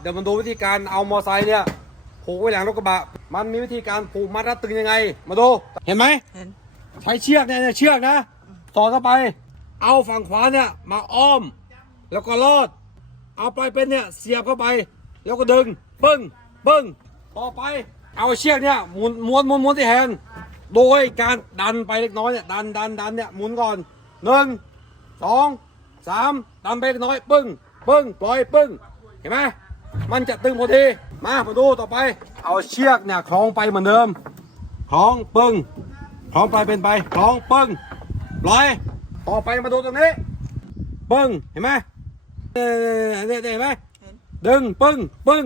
เดี๋ยวมันดูวิธีการเอามอไซค์เนี่ยผูกไว้หลังรถกระบะ มันมีวิธีการผูกมัดรัดตึงยังไง มาดู เห็นไหมเห็น ใช้เชือกเนี่ยเนี่ยเชือกนะสอดเข้าไป เอาฝั่งขวาเนี่ยมาอ้อม แล้วก็ลอด เอาปลายเป็นเนี่ยเสียบเข้าไป แล้วก็ดึงปึ้งปึ้งต่อไป เอาเชือกเนี่ยหมุนม้วนม้วนม้วนที่แฮนด์โดยการดันไปเล็กน้อยเนี่ยดันดันดันเนี่ยหมุนก่อนหนึ่งสองสามดันไปเล็กน้อยปึ้งปึ้งปล่อยปึ้งเห็นไหม มันจะตึงพอดีมามาดูต่อไป เอาเชือกเนี่ยคล้องไปเหมือนเดิมคล้องปึ้งคล้องไปเป็นไปคล้องปึ้งลอยต่อไปมาดูตรงนี้ปึ้งเห็นไหมเอ่อเนี่ยเนี่ยเห็นไหมเห็นดึงปึ้งปึ้ง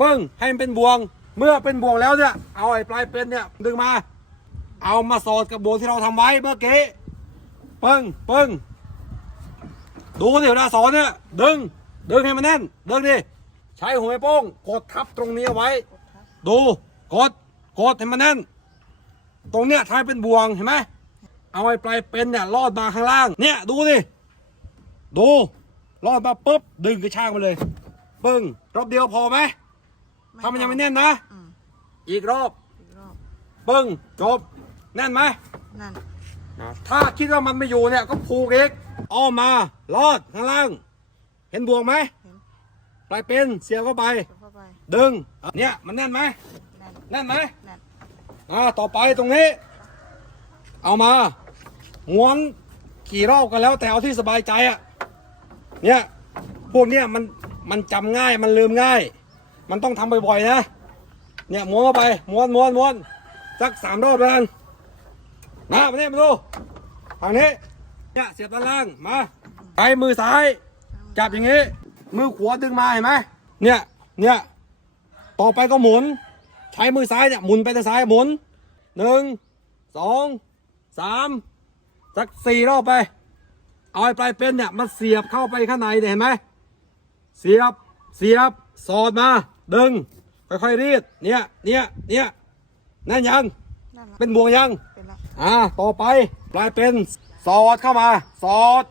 ปึ้งให้มันเป็นบ่วง เมื่อเป็นบ่วงแล้วเนี่ยเอาไอ้ปลายเป็นเนี่ยดึงมา เอามาสอดกับบวงที่เราทำไว้เมื่อกี้ปึ้งปึ้งดูสิเวลาสอนเนี่ยดึงดึงให้มันแน่นดึงดิ ใช้หัวแม่โป้งกดทับตรงนี้เอาไว้กดทับดูกดกดให้มันแน่น ตรงเนี้ยทายเป็นบวงเห็นไหมเอาไอ้ปลายเป็นเนี่ยลอดมาข้างล่าง เนี่ยดูดิดูลอดมาปุ๊บดึงกระชากมาเลยปึ้งรอบเดียวพอไหมถ้ามันยังไม่แน่นนะ อืมอีกรอบอีกรอบปึ้งจบ แน่นไหม นั่น ถ้าคิดว่ามันไม่อยู่เนี่ยก็ผูกอีกอ้อมมาลอดข้างล่าง เห็นบวงไหมเห็น ปลายเป็นเสียบเข้าไปกดเข้าไปดึง เนี่ยมันแน่นไหมนั่นแน่นไหมนั่นอ่าต่อไปตรงนี้ เอามาม้วนกี่รอบกันแล้วแต่เอาที่สบายใจอะเนี่ยพวกเนี้ยมันมันจำง่ายมันลืมง่าย มันต้องทำบ่อยๆนะ เนี่ยม้วนเข้าไปม้วนม้วนม้วนสักสามรอบแล้วกันมามาเนี่ยมาดูทางนี้เนี่ยเสียบด้านล่างมาใช้มือซ้าย จับอย่างนี้ มือขวาดึงมาเห็นไหมเนี่ย เนี่ย ต่อไปก็หมุน ใช้มือซ้ายเนี่ยหมุนไปทางซ้ายหมุนหนึ่งสองสามสักสี่รอบไป เอาไอ้ปลายเป็นเนี่ยมาเสียบเข้าไปข้างในเนี่ยเห็นไหมเสียบเสียบสอดมา ดึง ค่อยๆรีดเนี่ยเนี่ยเนี่ยนั่นยังนั่นละเป็นบวงยังเป็นละอ่า ต่อไป ปลายเป็น สอดเข้ามา สอด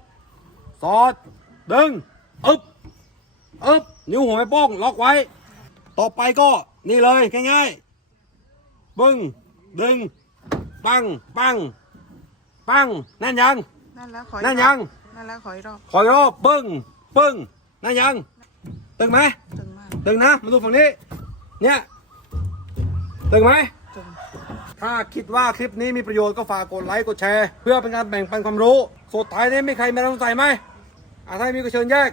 สอด ดึง อึบ อึบนิ้วหัวแม่โป้งล็อกไว้ ต่อไปก็นี่เลยง่ายๆปึ้งดึง ปัง ปัง ปังนั่นยัง นั่นละขอนั่นยัง นั่นละขออีกรอบขอยรอบปึ้งปึ้งนั่นยัง ตึงไหม ตึงมากตึงนะมาดูฝั่งนี้ เนี่ย ตึงไหม ตึงถ้าคิดว่าคลิปนี้มีประโยชน์ก็ฝากกดไลค์กดแชร์ เพื่อเป็นการแบ่งปันความรู้ สุดท้ายนี้มีใครมีอะไรสงสัยไหมอ่าถ้าไม่มีก็เชิญแยก